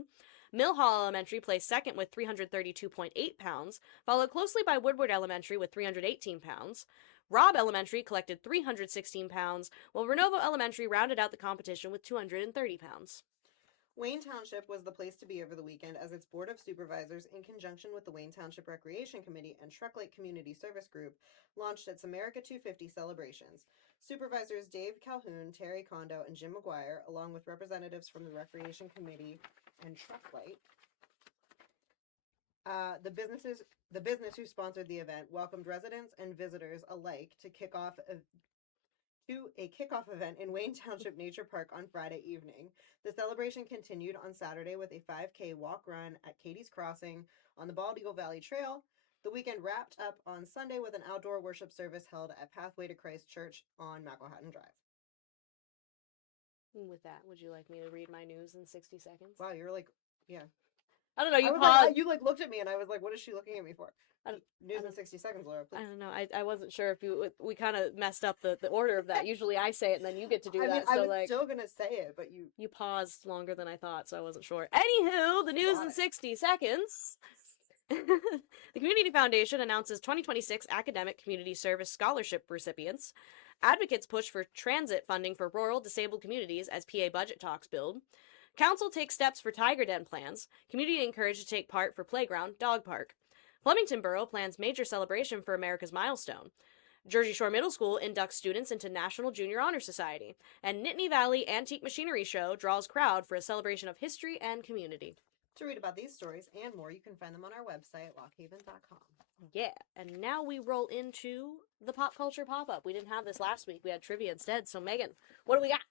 Mill Hall Elementary placed second with 332.8 pounds, followed closely by Woodward Elementary with 318 pounds. Robb Elementary collected 316 pounds, while Renovo Elementary rounded out the competition with 230 pounds. Wayne Township was the place to be over the weekend as its Board of Supervisors, in conjunction with the Wayne Township Recreation Committee and Truck Lake Community Service Group, launched its America 250 celebrations. Supervisors Dave Calhoun, Terry Kondo, and Jim McGuire, along with representatives from the Recreation Committee and Truck Light, the business who sponsored the event welcomed residents and visitors alike to a kickoff event in Wayne Township Nature Park on Friday evening. The celebration continued on Saturday with a 5K walk-run at Katie's Crossing on the Bald Eagle Valley Trail. The weekend wrapped up on Sunday with an outdoor worship service held at Pathway to Christ Church on McElhatton Drive. With that, would you like me to read my news in 60 seconds? Wow, you're like, yeah. I don't know. You paused. paused. You like looked at me, and I was like, "What is she looking at me for?" News in 60 seconds, Laura. Please. I don't know. I wasn't sure if we kind of messed up the order of that. Usually I say it and then you get to do that. Mean, so I was like, still gonna say it, but you paused longer than I thought, so I wasn't sure. Anywho, the news in 60 seconds. The Community Foundation announces 2026 Academic Community Service Scholarship recipients. Advocates push for transit funding for rural disabled communities as PA budget talks build. Council takes steps for Tiger Den plans. Community encouraged to take part for playground dog park. Flemington Borough plans major celebration for America's milestone. Jersey Shore Middle School inducts students into National Junior Honor Society. And Nittany Valley Antique Machinery Show draws crowd for a celebration of history and community. To read about these stories and more, you can find them on our website, lockhaven.com. Yeah, and now we roll into the pop culture pop-up. We didn't have this last week. We had trivia instead. So, Megan, what do we got?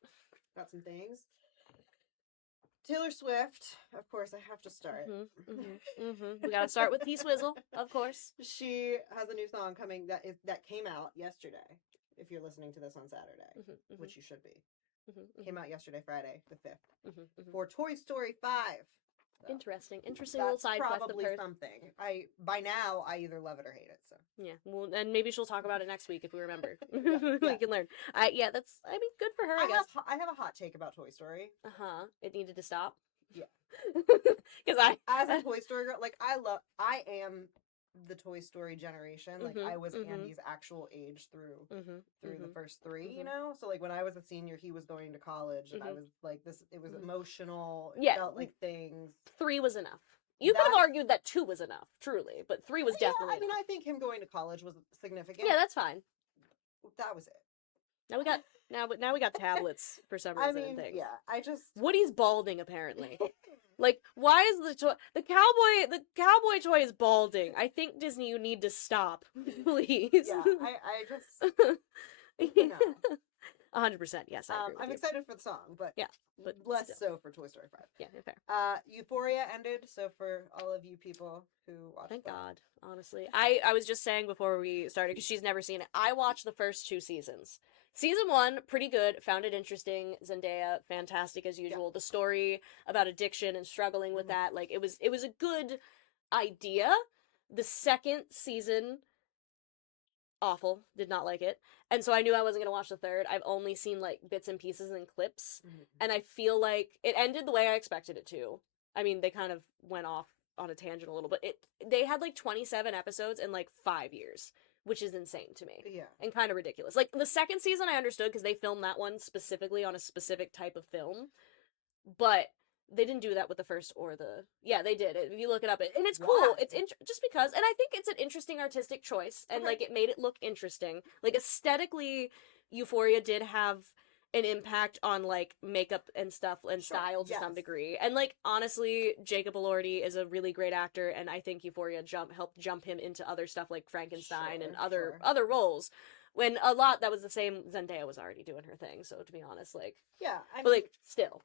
Got some things. Taylor Swift, of course, I have to start. We gotta start with T-Swizzle, of course. She has a new song coming that came out yesterday, if you're listening to this on Saturday, which you should be. Came out yesterday, Friday, the 5th, for Toy Story 5. So interesting little side quest of hers. Something. By now I either love it or hate it. So yeah, well, and maybe she'll talk about it next week if we remember. We can learn. Yeah, that's. I mean, good for her. I guess. I have a hot take about Toy Story. It needed to stop. Yeah, because as a Toy Story girl, like I am the Toy Story generation. Like I was Andy's actual age through the first three, you know? So like when I was a senior, he was going to college and I was like this, it was emotional. It felt like things. 3 was enough. You could have argued that 2 was enough, truly, but 3 was definitely I mean, I think him going to college was significant. Yeah, that's fine. That was it. Now we got tablets for some reason and things. Yeah, Woody's balding apparently. Like, why is the cowboy toy is balding? I think Disney, you need to stop, please. Yeah, I just, you know. 100%, yes, I agree with I'm you. excited for the song, but less so for Toy Story 5. Yeah, fair. Euphoria ended, so for all of you people who watched Thank God, honestly. I was just saying before we started, because she's never seen it, I watched the first 2 seasons. Season 1, pretty good, found it interesting. Zendaya, fantastic as usual. Yeah. The story about addiction and struggling with that, like, it was a good idea. The second season, awful, did not like it. And so I knew I wasn't going to watch the third. I've only seen, like, bits and pieces and clips. And I feel like it ended the way I expected it to. I mean, they kind of went off on a tangent a little, but they had, like, 27 episodes in, like, 5 years. Which is insane to me. Yeah. And kind of ridiculous. Like, the second season I understood because they filmed that one specifically on a specific type of film. But they didn't do that with the first or the... Yeah, they did. If you look it up. And it's cool. It's just because... And I think it's an interesting artistic choice. And, like, it made it look interesting. Like, aesthetically, Euphoria did have an impact on, like, makeup and stuff and style to some degree. And, like, honestly, Jacob Elordi is a really great actor, and I think Euphoria helped jump him into other stuff like Frankenstein and other roles. When a lot, that was the same, Zendaya was already doing her thing, so to be honest, like... Yeah, but, like, still.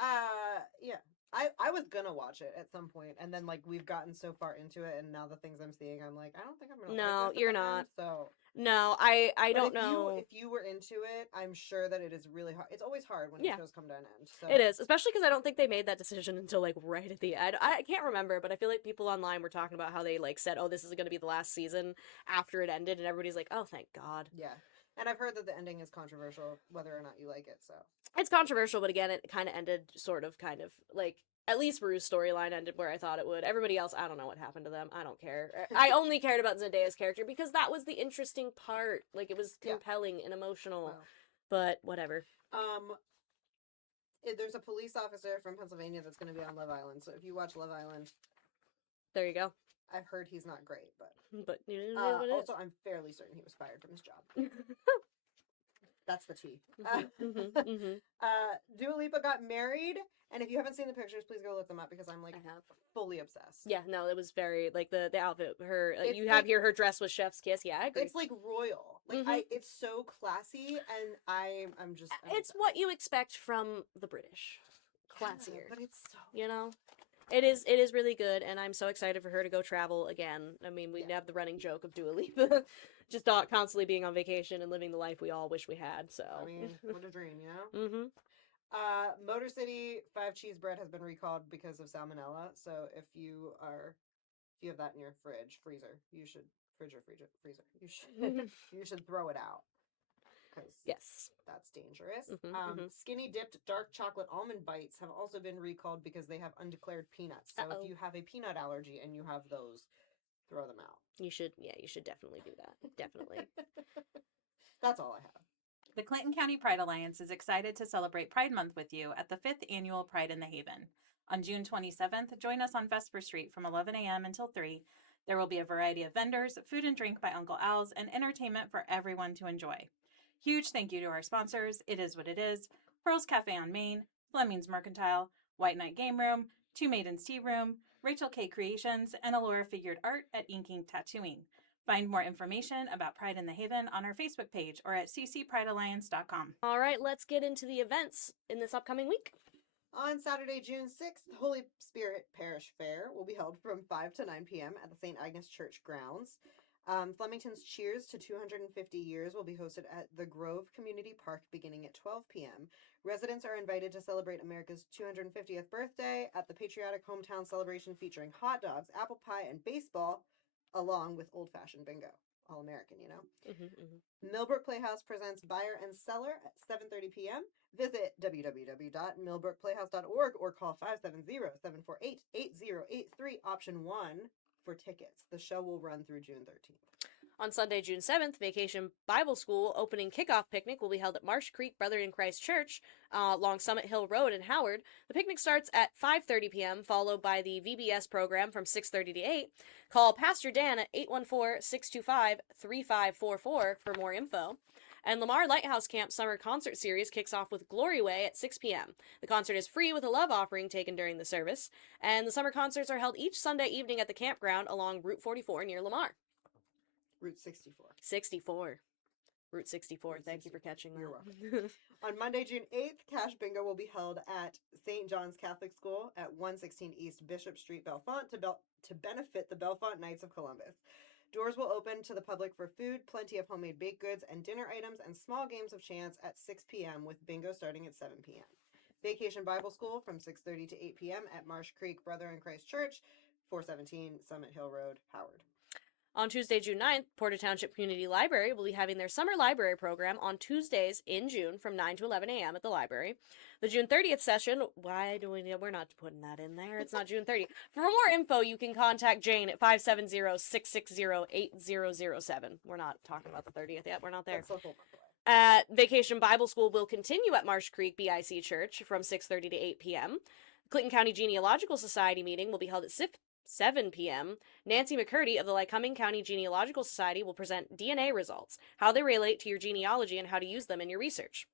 Yeah. I was gonna watch it at some point, and then, like, we've gotten so far into it, and now the things I'm seeing, I'm like, I don't think I'm gonna like this. No, you're not. So... No, I don't know. If you were into it, I'm sure that it is really hard. It's always hard when shows come to an end. So. It is, especially because I don't think they made that decision until, like, right at the end. I can't remember, but I feel like people online were talking about how they, like, said, oh, this is going to be the last season after it ended, and everybody's like, oh, thank God. Yeah. And I've heard that the ending is controversial, whether or not you like it, so. It's controversial, but again, it kind of ended kind of, like... At least Rue's storyline ended where I thought it would. Everybody else, I don't know what happened to them. I don't care. I only cared about Zendaya's character because that was the interesting part. Like, it was compelling and emotional. Wow. But, whatever. There's a police officer from Pennsylvania that's going to be on Love Island. So if you watch Love Island... There you go. I've heard he's not great, but... you know what it also, I'm fairly certain he was fired from his job. That's the tea. Dua Lipa got married, and if you haven't seen the pictures, please go look them up because I'm like fully obsessed. Yeah, no, it was very like the outfit. Her you have here her dress was chef's kiss. Yeah, I agree. It's like royal. Like it's so classy, and I'm just. It's what you expect from the British, classier. Yeah, but it's so It is really good, and I'm so excited for her to go travel again. I mean, we have the running joke of Dua Lipa just constantly being on vacation and living the life we all wish we had, so. I mean, what a dream, you know? Motor City 5 cheese bread has been recalled because of salmonella. So if you have that in your freezer, you should you should throw it out because Yes. that's dangerous. Mm-hmm. Skinny dipped dark chocolate almond bites have also been recalled because they have undeclared peanuts. So if you have a peanut allergy and you have those, throw them out. You should definitely do that. Definitely. That's all I have. The Clinton County Pride Alliance is excited to celebrate Pride Month with you at the 5th Annual Pride in the Haven. On June 27th, join us on Vesper Street from 11 a.m. until 3. There will be a variety of vendors, food and drink by Uncle Al's, and entertainment for everyone to enjoy. Huge thank you to our sponsors, It Is What It Is, Pearl's Cafe on Main, Fleming's Mercantile, White Knight Game Room, Two Maidens Tea Room, Rachel K Creations, and Allura Figured Art at Inking Tattooing. Find more information about Pride in the Haven on our Facebook page or at ccpridealliance.com. All right, let's get into the events in this upcoming week. On Saturday, June 6th, the Holy Spirit Parish Fair will be held from 5 to 9 p.m. at the St. Agnes Church grounds. Flemington's Cheers to 250 Years will be hosted at the Grove Community Park beginning at 12 p.m. Residents are invited to celebrate America's 250th birthday at the patriotic hometown celebration featuring hot dogs, apple pie, and baseball, along with old-fashioned bingo. All American, you know? Millbrook Playhouse presents Buyer and Seller at 7:30 p.m. Visit www.millbrookplayhouse.org or call 570-748-8083, option 1 for tickets. The show will run through June 13th. On Sunday, June 7th, Vacation Bible School opening kickoff picnic will be held at Marsh Creek Brethren in Christ Church along Summit Hill Road in Howard. The picnic starts at 5:30 p.m., followed by the VBS program from 6:30 to 8. Call Pastor Dan at 814-625-3544 for more info. And Lamar Lighthouse Camp Summer Concert Series kicks off with Glory Way at 6 p.m. The concert is free with a love offering taken during the service, and the summer concerts are held each Sunday evening at the campground along Route 44 near Lamar. Route 64. 64. Route 64. Thank you for catching that. You're welcome. On Monday, June 8th, Cash Bingo will be held at St. John's Catholic School at 116 East Bishop Street, Bellefonte, to benefit the Bellefonte Knights of Columbus. Doors will open to the public for food, plenty of homemade baked goods and dinner items, and small games of chance at 6 p.m. with bingo starting at 7 p.m. Vacation Bible School from 6:30 to 8 p.m. at Marsh Creek Brethren in Christ Church, 417 Summit Hill Road, Howard. On Tuesday, June 9th, Porter Township Community Library will be having their summer library program on Tuesdays in June from 9 to 11 a.m. at the library. The June 30th session, we're not putting that in there. It's not June 30th. For more info, you can contact Jane at 570-660-8007. We're not talking about the 30th yet. We're not there. That's a whole month away. Vacation Bible School will continue at Marsh Creek BIC Church from 6:30 to 8 p.m. Clinton County Genealogical Society meeting will be held at 7 p.m. Nancy McCurdy of the Lycoming County Genealogical Society will present DNA results, how they relate to your genealogy, and how to use them in your research.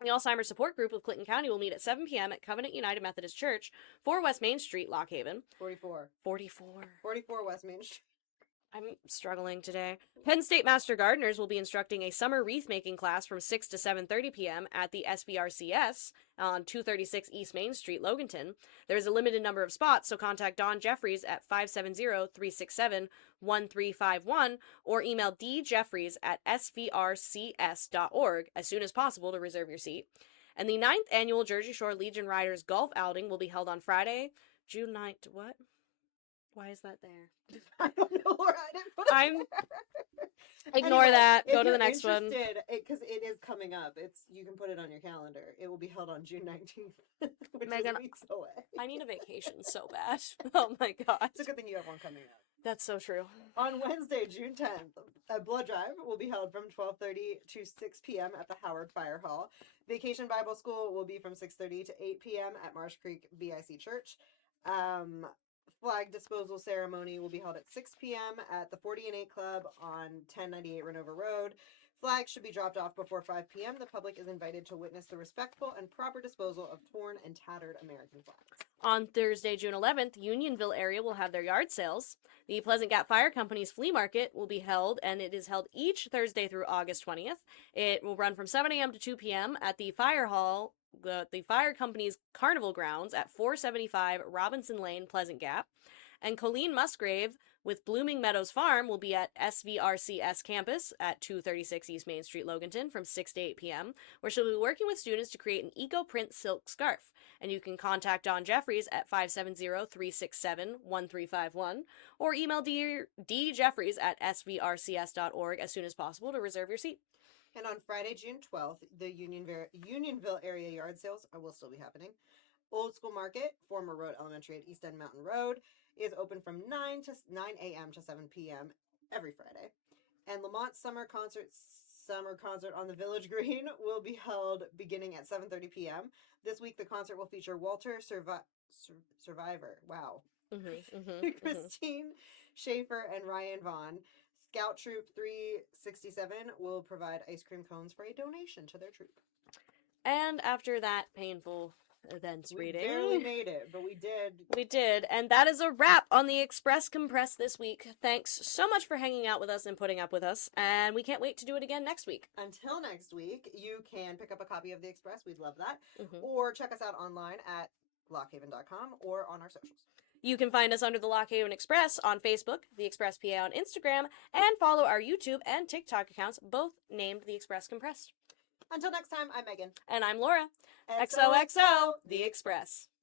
The Alzheimer's Support Group of Clinton County will meet at 7 p.m. at Covenant United Methodist Church, 4 West Main Street, Lock Haven. 44 West Main Street. I'm struggling today. Penn State Master Gardeners will be instructing a summer wreath-making class from 6 to 7:30 p.m. at the SBRCS on 236 East Main Street, Loganton. There is a limited number of spots, so contact Don Jeffries at 570-367-1351 or email djeffries@svrcs.org as soon as possible to reserve your seat. And the 9th Annual Jersey Shore Legion Riders Golf Outing will be held on Friday, June 9th. What? Why is that there? I don't know, Laura. I didn't put it there. Ignore Anyway, that. if Go to the you're next one. interested, because it is coming up. You can put it on your calendar. It will be held on June 19th, which Megan, is weeks away. I need a vacation so bad. Oh my god. It's a good thing you have one coming up. That's so true. On Wednesday, June 10th, a blood drive will be held from 12:30 to 6 p.m. at the Howard Fire Hall. Vacation Bible School will be from 6:30 to 8 p.m. at Marsh Creek BIC Church. Flag disposal ceremony will be held at 6 p.m. at the 40 and 8 Club on 1098 Renover Road. Flags should be dropped off before 5 p.m. The public is invited to witness the respectful and proper disposal of torn and tattered American flags. On Thursday, June 11th, Unionville area will have their yard sales. The Pleasant Gap Fire Company's flea market will be held, and it is held each Thursday through August 20th. It will run from 7 a.m. to 2 p.m. at the Fire Hall, the Fire Company's Carnival Grounds at 475 Robinson Lane, Pleasant Gap. And Colleen Musgrave with Blooming Meadows Farm will be at SVRCS campus at 236 East Main Street, Loganton from 6 to 8 p.m., where she'll be working with students to create an eco-print silk scarf. And you can contact Dawn Jeffries at 570-367-1351 or email djeffries at svrcs.org as soon as possible to reserve your seat. And on Friday, June 12th, the Unionville area yard sales will still be happening. Old School Market, former Road Elementary at East End Mountain Road, is open from 9 a.m. to 7 p.m. every Friday. And Lamont's summer concert on the Village Green will be held beginning at 7:30 p.m. This week, the concert will feature Walter Survivor. Wow. Christine Schaefer and Ryan Vaughn. Scout Troop 367 will provide ice cream cones for a donation to their troop. And after that painful events reading, we barely made it, but we did. We did, and that is a wrap on the Express Compress this week. Thanks so much for hanging out with us and putting up with us, and we can't wait to do it again next week. Until next week, you can pick up a copy of the Express. We'd love that. Or check us out online at lockhaven.com or on our socials. You can find us under the Lockhaven Express on Facebook, the Express PA on Instagram, and follow our YouTube and TikTok accounts, both named the Express Compressed. Until next time, I'm Megan. And I'm Laura. XOXO, the Express.